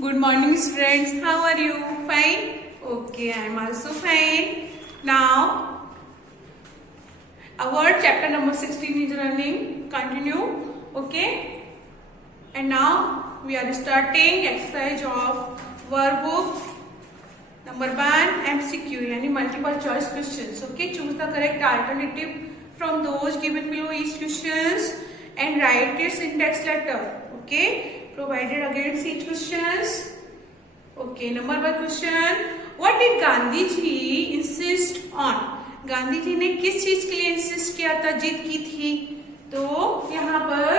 Good morning, students. How are you? Fine? Okay, I am also fine. Now, our chapter number 16 is running. Continue. Okay? And now, we are starting exercise of workbook number 1 MCQ, यानी multiple choice questions. Okay? Choose the correct alternative from those given below each questions and write its syntax letter. Okay? Provided against each questions. Okay, number 1 question. What did Gandhi ji insist on? Gandhi ji ने किस चीज के लिए इंसिस्ट किया था, जिद की थी? तो यहाँ पर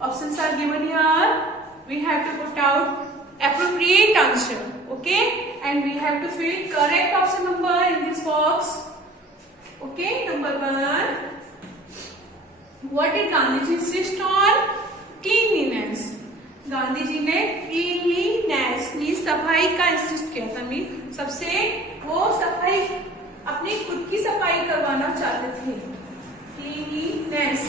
options are given here. We have to put out appropriate answer. Okay, and we have to fill correct option number in this box. Okay, number 1. What did Gandhi ji insist on? Cleanliness. Gandhi ji ने क्लीनलीनेस सफाई का इंसिस्ट किया था। सबसे वो सफाई, अपनी खुद की सफाई करवाना चाहते थे। क्लीनलीनेस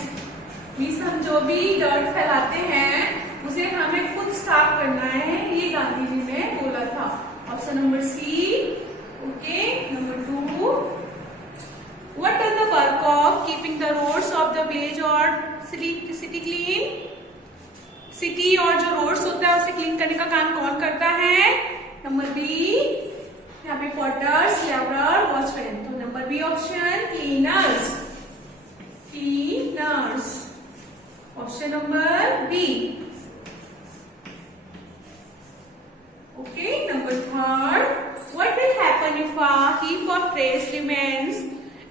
मीन्स हम जो भी डर्ट फैलाते हैं उसे हमें खुद साफ करना है, ये गांधी जी ने बोला था। Option number C. Okay, number 2. What is the work of keeping the roads of the village or city clean? City और जो रोड्स होता है उसे क्लीन करने का काम कौन करता है? Number B. यहाँ पे पॉटर्स, लेबरर, वॉचमैन। तो number B option, cleaners. Cleaners option number B. Okay, number 3. What will happen if a heap of trash remains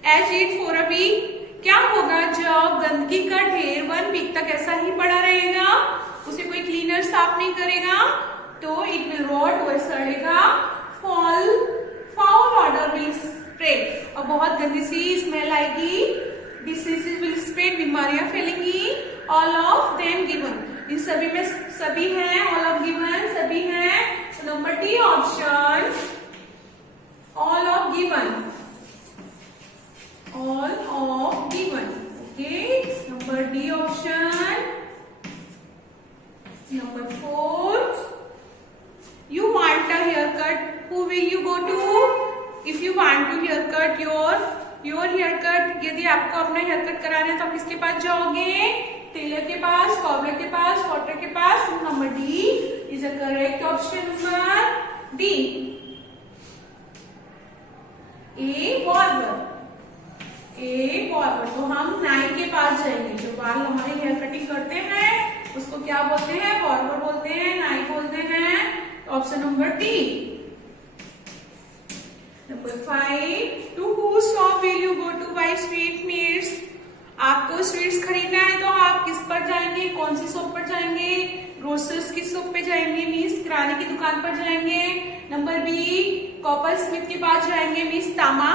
as it for a week? क्या होगा जब गंदगी का ढेर 1 वीक तक ऐसा ही पड़ा रहेगा, उसे कोई क्लीनर साफ नहीं करेगा? तो इट विल रॉट, वह सड़ेगा। फाउल ऑर्डर विल स्प्रेड, और बहुत गंदी सी स्मेल आएगी। डिसीजेस विल स्प्रेड, बीमारियां फैलेंगी। ऑल ऑफ देम गिवन, इन सभी में सभी हैं। ऑल ऑफ गिवन सभी हैं। तो number D option, all of given. All of given. Okay, number D option. Number 4. You want a haircut. Who will you go to? If you want to haircut your haircut, यदि आपको अपना हेयरकट कराना है तो आप किसके पास जाओगे? टेलर के पास, कॉर्बर के पास, कॉटर के पास। Number D is a correct option. Number D. A barber. A barber, तो हम नाई के पास जाएंगे। जो बाल हमारे हेयर कटिंग करते हैं उसको क्या बोलते हैं? बार्बर बोलते हैं, नाई बोलते हैं। Option number D. Number 5. To who shop will you go to buy sweet meats? आपको स्वीट्स खरीदना है तो आप किस पर जाएंगे? कौन सी शॉप पर जाएंगे? ग्रोसर्स की शॉप पे जाएंगे, मीन्स किराने की दुकान पर जाएंगे। नंबर बी, कॉपर स्मिथ के पास जाएंगे, मीन्स तामा,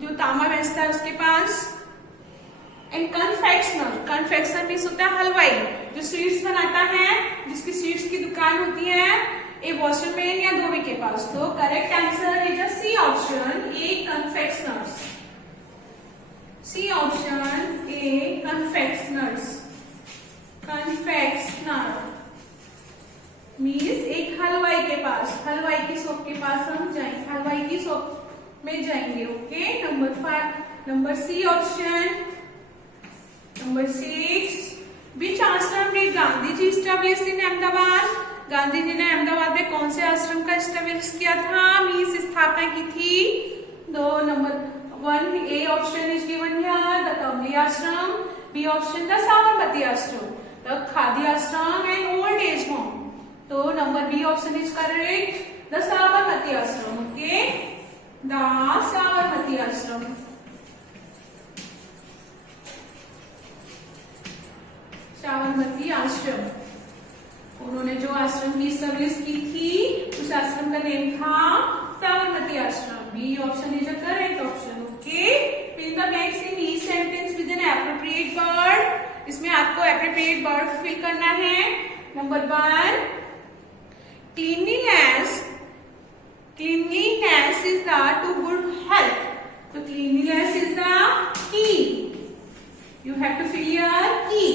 जो तामा बेचता है उसके पास। एंड कन्फेक्शनर, कन्फेक्शनर मीन्स होता है हलवाई, जो स्वीट्स बनाता है, जिसकी स्वीट्स की दुकान होती है, ए वॉशरमैन या धोबी के पास। तो correct answer is C option, a confectioners. C option, a confectioners. Confectioner means एक हलवाई के पास, हलवाई की शॉप के पास हम जाएंगे, हलवाई की शॉप में जाएंगे। Okay, number 5, number C option. Number 6. Which ashram did Gandhi ji establish in Ahmedabad? Gandhi ji ने अहमदाबाद में कौन से आश्रम का स्टैब्लिश किया था, मीन्स स्थापना की थी? दो नंबर 1 A option is given here, the कमली आश्रम। बी ऑप्शन, द साबरमती आश्रम, the Khadi ashram and old age home. तो number B option is correct, the Sabarmati ashram. Okay, the Sabarmati आश्रम। साबरमती आश्रम, उन्होंने जो आश्रम की स्टैब्लिश की थी उस आश्रम का नेम था Sabarmati ashram. B option is a correct option. Okay, fill the blanks in each sentence with an appropriate word. इसमें आपको एप्रोप्रिएट वर्ड फिल करना है। Number 1, cleanliness. Cleanliness is the to good health. तो cleanliness is the key. You have to fill your key.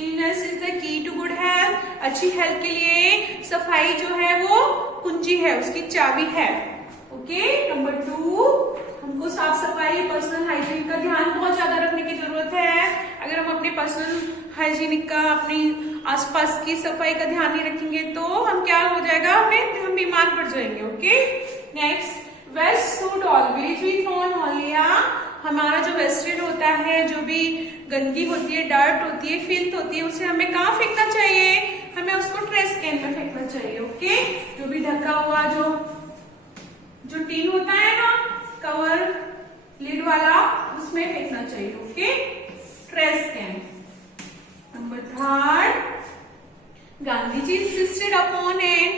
Cleanness is the key to good health. अच्छी health के लिए सफाई जो है वो कुंजी है, उसकी चाबी है। ओके, नंबर 2, हमको साफ सफाई पर्सनल हाइजीन का ध्यान बहुत ज्यादा रखने की जरूरत है। अगर हम अपने पर्सनल हाइजीनिक का, अपनी आसपास की सफाई का ध्यान नहीं रखेंगे तो हम क्या हो जाएगा, हम बीमार पड़ जाएंगे। Okay, next, waste should always be thrown only. हमारा जो वेस्टेज होता है, जो भी गंदगी होती है, डर्ट होती है, फिल्थ होती है, उसे हमें कहाँ फेंकना चाहिए, हमें उसको ट्रेश कैन में फेंकना चाहिए। ओके, जो भी ढका हुआ जो टीन होता है ना, कवर लिड वाला, उसमें फेंकना चाहिए। Okay, trash can. Number 3, Gandhi ji insisted upon and,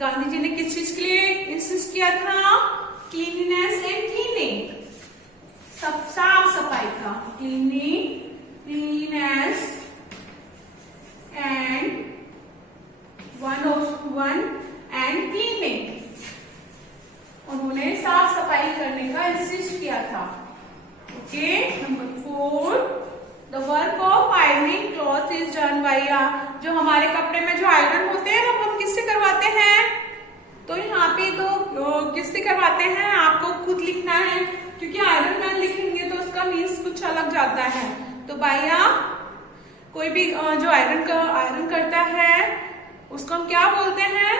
Gandhi ji ने किस चीज के लिए इंसिस्ट किया था, क्लीननेस एंड क्लीनिंग, साफ सफाई का, क्लीननेस एंड एंड क्लीनिंग, उन्होंने साफ सफाई करने का इंसिस्ट किया था। Okay, number 4, the work of ironing cloth is done by, जो हमारे कपड़े में जो आयरन होते हैं हम किससे करवाते हैं, तो यहाँ पे तो किससे करवाते हैं, आपको खुद लिखना है, क्योंकि आयरन मैन लिखेंगे तो उसका मीन्स कुछ अलग जाता है। तो बाया, कोई भी जो आयरन करता है उसको हम क्या बोलते हैं,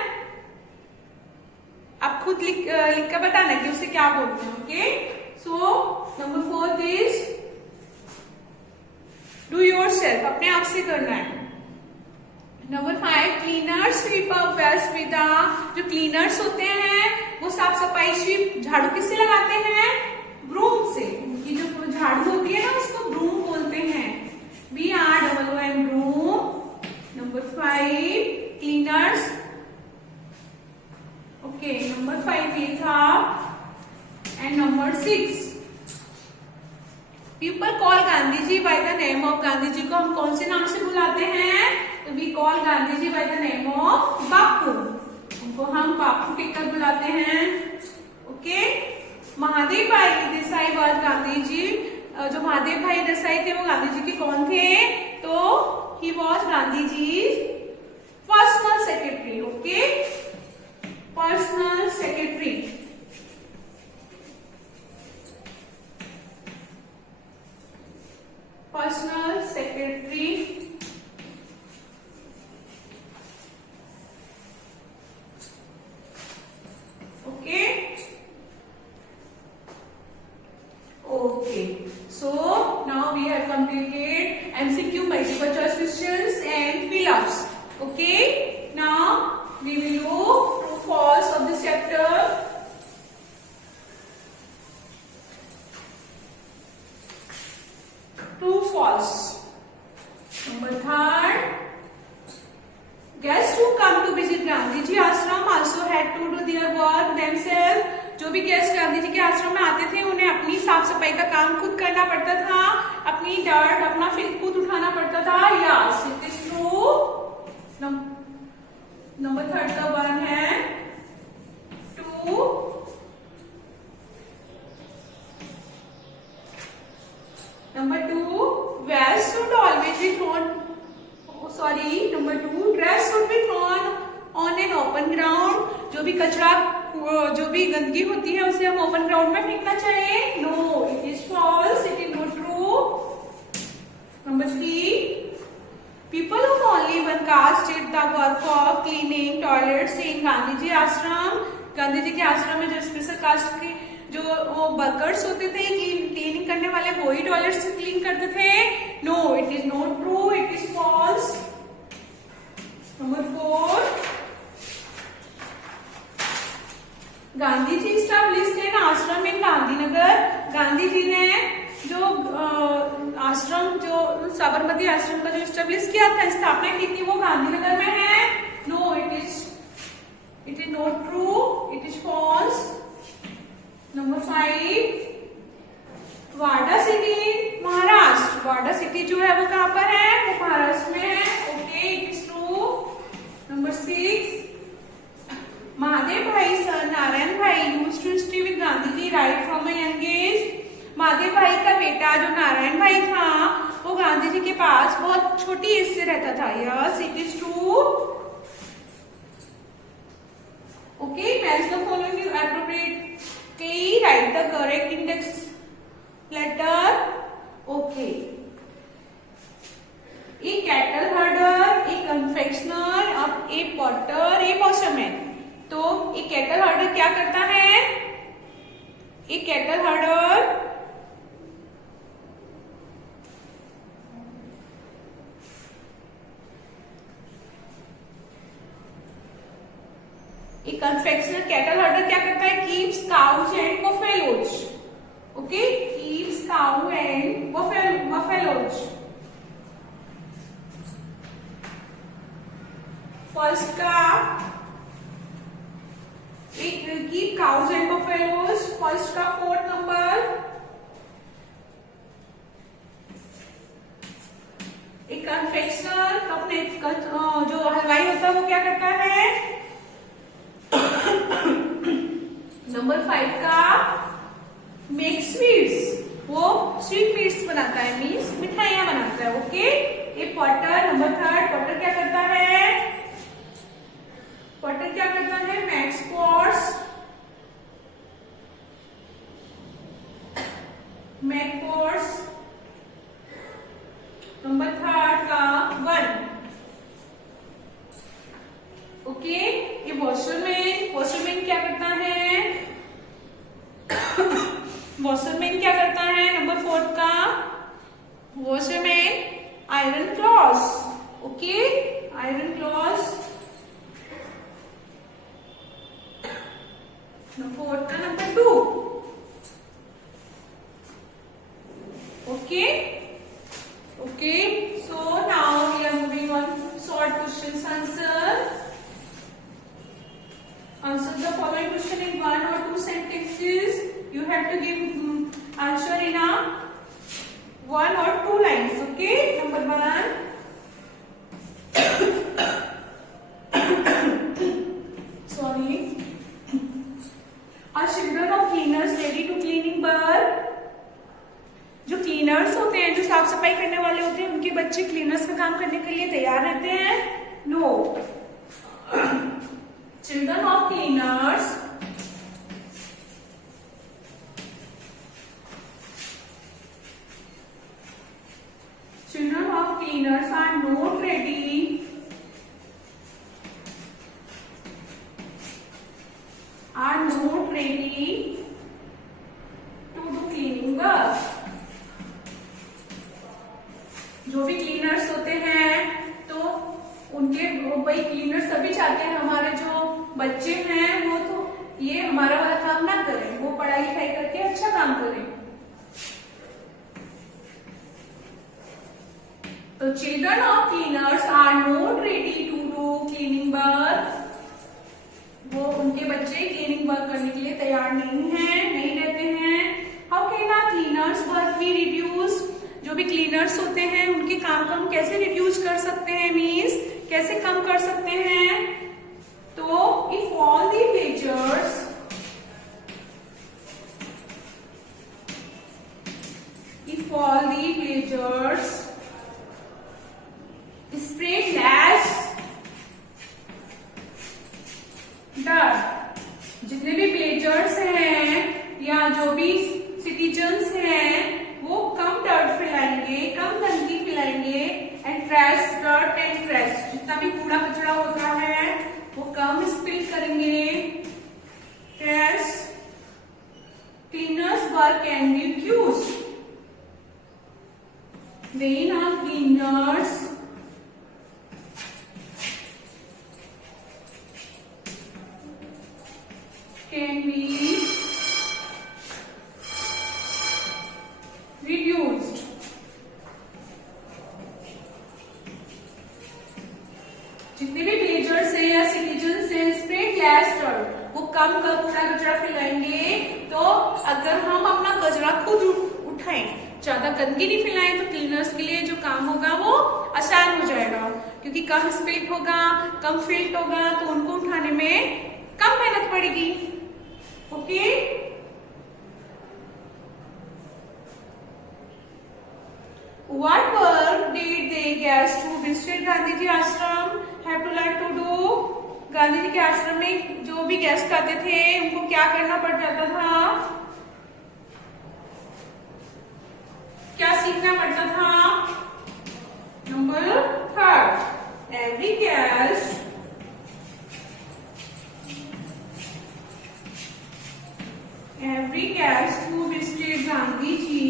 आप खुद लिख कर बताना कि उसे क्या बोलते हैं। Okay, so number 4 is do yourself, अपने आप से करना है। Number 5, cleaners sweep up waste with, जो क्लीनर्स होते हैं वो साफ सफाई स्वीप, झाड़ू किससे लगाते हैं, ब्रूम से। उनकी जो झाड़ू होती है ना उसको ब्रूम बोलते हैं, BROOM, broom. Number 5, cleaners. Okay, number 5 ये था। And number 6, people call Gandhi ji by the name of, Gandhi ji को हम कौन से नाम से बुलाते हैं, तो we call Gandhi ji by the name of Bapu, उनको हम बापू कहकर बुलाते हैं। ओके, महादेव भाई देसाई वाज गांधी जी, जो महादेव भाई देसाई थे वो गांधी जी के कौन थे, तो he was Gandhi ji personal secretary. Okay, personal secretary. Personal secretary. Okay, so now we have completed MCQ, multiple choice questions and fill-ups. Okay, now we will do true false of this chapter. True false. Number 3, guests who come to visit Gandhi Ji ashram also had to do their work themselves. जो भी गेस्ट गांधी जी के आश्रम में आते थे उन्हें अपनी साफ सफाई का काम खुद करना पड़ता था, अपनी डर्ट, अपना फिल्थ खुद उठाना पड़ता था। Yes, it is true. Number 3 का 1 है 2। Number 2, waste should always be thrown, number 2, dress should be thrown on an open ground. जो भी कचरा, जो भी गंदगी होती है उसे हम ओपन ग्राउंड में फेंकना चाहिए। No, it is false, it is not true. Number 3, people of only one caste did the work of cleaning toilets in Gandhi ji ashram. Gandhi जी के आश्रम में जो स्पेशल कास्ट के जो वो वर्कर्स होते थे, क्लीनिंग करने वाले, वो ही टॉयलेट्स क्लीन करते थे। No, it is not true, it is false. Number 4, Gandhi ji established an ashram in Gandhinagar. गांधी जी ने जो आश्रम, जो साबरमती आश्रम का जो स्टैब्लिश किया था, स्थापना की थी, वो गांधीनगर में है। No, it is not true, it is false. Number 5, Wada city Maharashtra. Wada city जो है वो कहाँ पर है, वो महाराष्ट्र में है। Okay, it is true. Number 6, Mahadev bhai sir Narayan bhai used to stay with Gandhi ji right from a young age. Mahadev bhai का बेटा जो नारायण भाई था वो गांधी जी के पास बहुत छोटी एज से रहता था। Yes, it is true. Okay, match the following appropriately, write the correct index letter. Okay, A cattle herder, a confectioner, अब ए पॉटर, ए वॉशरमैन। तो ए कैटल हर्डर क्या करता है? A cattle herder a confectioner cattle herder क्या करता है? Keeps cows and buffaloes. Okay, keeps cow and buffaloes. First का keep cows and buffaloes, first का 4th नंबर। एक कन्फेक्शनर अपने जो हलवाई होता है वो क्या करता है? नंबर 5 का मेक स्वीट्स, वो स्वीट मीट्स बनाता है, मीन्स मिठाइयां बनाता है। ओके, ये पॉटर नंबर 3, पॉटर क्या करता है? पॉटर क्या करता है? Makes pots, make pots. Number 3 का 1। ओके, ये वॉशरमैन क्या करता है? वॉशरमैन क्या करता है? नंबर 4 का washerman iron clothes. Okay, iron clothes. Fourth का number 2। Okay, okay, so now we are moving on short questions answer. Answer the following question in 1 or 2 sentences. You have to give answer in a 1 or 2 lines. Okay, number 1. Sorry. Are children of cleaners ready to cleaning bar? जो cleaners होते हैं, जो साफ सफाई करने वाले होते हैं, उनके बच्चे क्लीनर्स का काम करने के लिए तैयार रहते हैं? No. Children of cleaners are not ready to do cleaning work. जो भी क्लीनर्स होते हैं तो उनके भाई क्लीनर्स सभी चाहते हैं हमारे जो बच्चे हैं वो तो ये हमारा वाला काम ना करें, वो पढ़ाई लिखाई करके अच्छा काम करें। तो children of cleaners are not ready to do cleaning work. वो उनके बच्चे क्लीनिंग वर्क करने के लिए तैयार नहीं रहते हैं। How can our cleaners work be reduce? जो भी क्लीनर्स होते हैं उनके काम को हम कैसे रिड्यूस कर सकते हैं, मीन्स कैसे कम कर सकते हैं? तो if all the villagers spread less dirt, जितने भी विलेजर्स हैं या जो भी सिटीजन्स हैं वो कम डर्ट फैलाएंगे, कम गंदगी फैलाएंगे। And trash, dirt and trash, जितना भी कूड़ा कचरा होता है वो कम स्पिल करेंगे। Trash cleaners work can be reduced when our cleaners can be reduced। जितने भी विलेजर्स हैं या सिटीजन्स हैं, स्प्रेड लेस डर्ट, वो कम कूड़ा कचरा फैलाएंगे। तो अगर हम अपना कचरा खुद उठाएं, ज्यादा गंदगी नहीं फैलाएं, तो क्लीनर्स के लिए जो काम होगा वो आसान हो जाएगा, क्योंकि कम स्पिल्ट होगा, कम फिल्ट होगा, तो उनको उठाने में कम मेहनत पड़ेगी। Okay, what work did the guests who visited Gandhi ji ashram have to learn to do? Gandhi जी के आश्रम में जो भी गेस्ट आते थे उनको क्या करना पड़ जाता था, क्या सीखना पड़ता था? Number third, every guest who visited Gandhi ji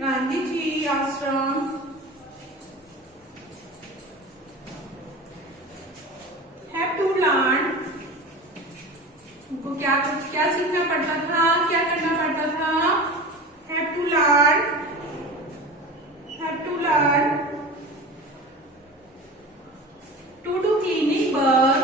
Gandhi ji ashram have to learn, उनको क्या क्या सीखना पड़ता था, क्या करना पड़ता था? Have to learn to do cleaning work,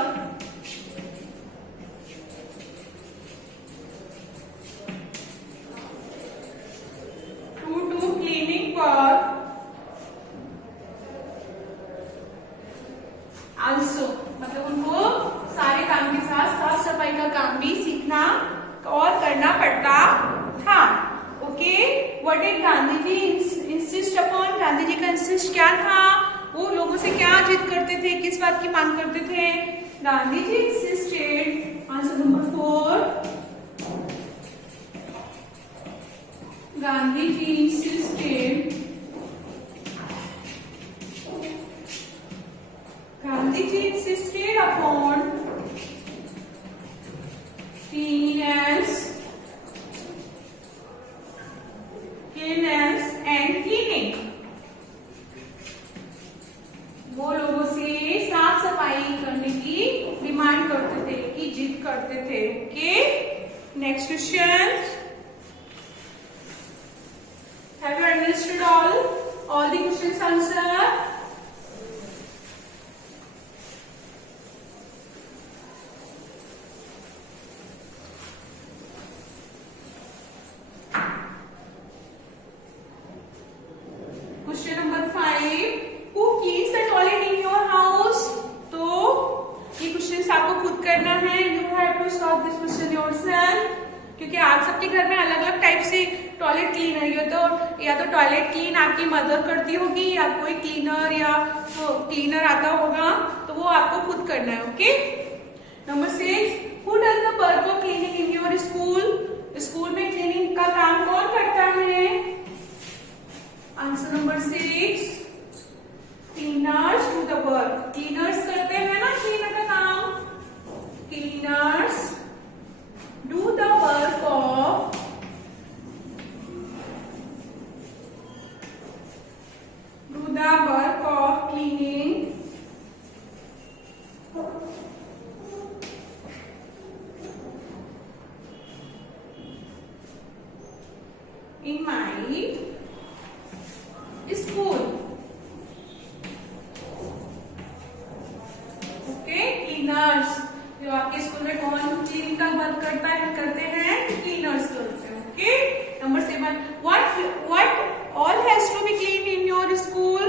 also मतलब उनको सारे काम के साथ साफ सफाई का काम भी सीखना और करना पड़ता था। Okay, what did Gandhi ji insist upon? Gandhi ji का इंसिस्ट क्या था? वो लोगों से क्या जिद करते थे, किस बात की मांग करते थे? गांधी ji insisted, answer number 4, Gandhi ji इंसिस्टेड, Gandhi ji insisted upon cleanliness and cleaning. वो लोगों से साफ सफाई करने की डिमांड करते थे, की जिद करते थे। Okay, next question, have you understood all the questions answer? Question number 5, who cleans the toilet in your house? तो ये क्वेश्चन आपको खुद करना है, you have to solve this question yourself, क्योंकि आप सबके घर में अलग अलग टाइप से टॉयलेट क्लीन है। ये तो या तो टॉयलेट क्लीन आपकी मदर करती होगी या कोई क्लीनर या क्लीनर आता होगा, तो वो आपको खुद करना है। Okay, number 6, who does the work of cleaning in your school? School में क्लीनिंग का काम कौन करता है? Answer number 6, cleaners do the work. Cleaners करते हैं ना क्लीनर का काम, cleaners do the work of cleaning in my school. Okay, cleaners, जो आपके स्कूल में कौन क्लीनिंग का वर्क करते हैं? क्लीनर्स करते हैं। Okay, number 7, what all has to be clean in your school?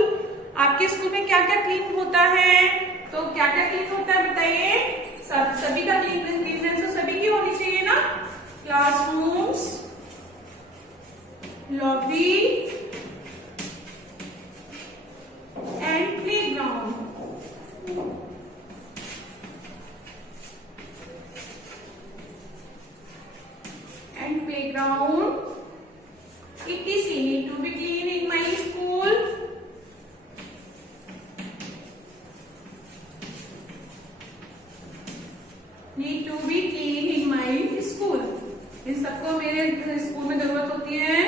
आपके स्कूल में क्या क्या क्लीन होता है? तो क्या क्या क्लीन होता है बताइए? सभी का क्लीननेस तो सभी की होनी चाहिए ना। Classrooms, lobby and playground. etc need to be clean in my school. Need to be clean in my school. इन सबको मेरे स्कूल में जरूरत होती है।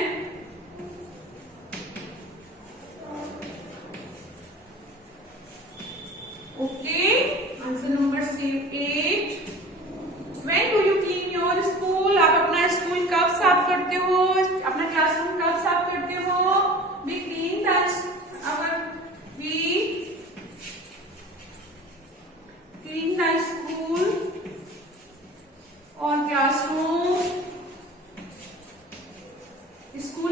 Okay, answer number 8, When do you clean your school? आप अपना स्कूल कब साफ करते हो? अपना क्लासरूम कब साफ करते हो? We clean the school or classroom, school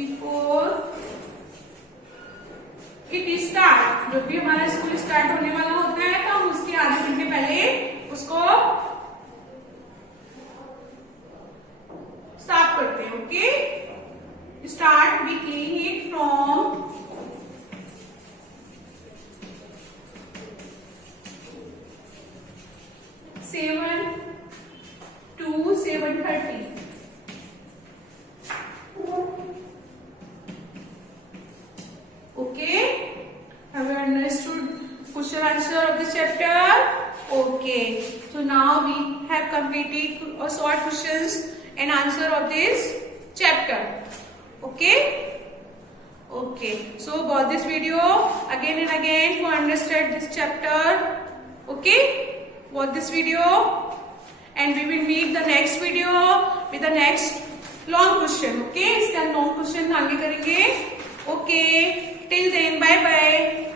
before it start, जब भी हमारा स्कूल स्टार्ट होने वाला होता है तो हम उसके आधे घंटे पहले उसको साफ करते हैं. Okay, start we clean it from 7 to 7:30. Okay, have you understood question answer of this chapter? Okay, so now we have completed a short questions and answer of this chapter. Okay, okay, so watch this video again and again to understand this chapter. Okay, watch this video and we will meet the next video with the next long question. Okay, इसका long question आगे करेंगे. Okay, till then, bye bye.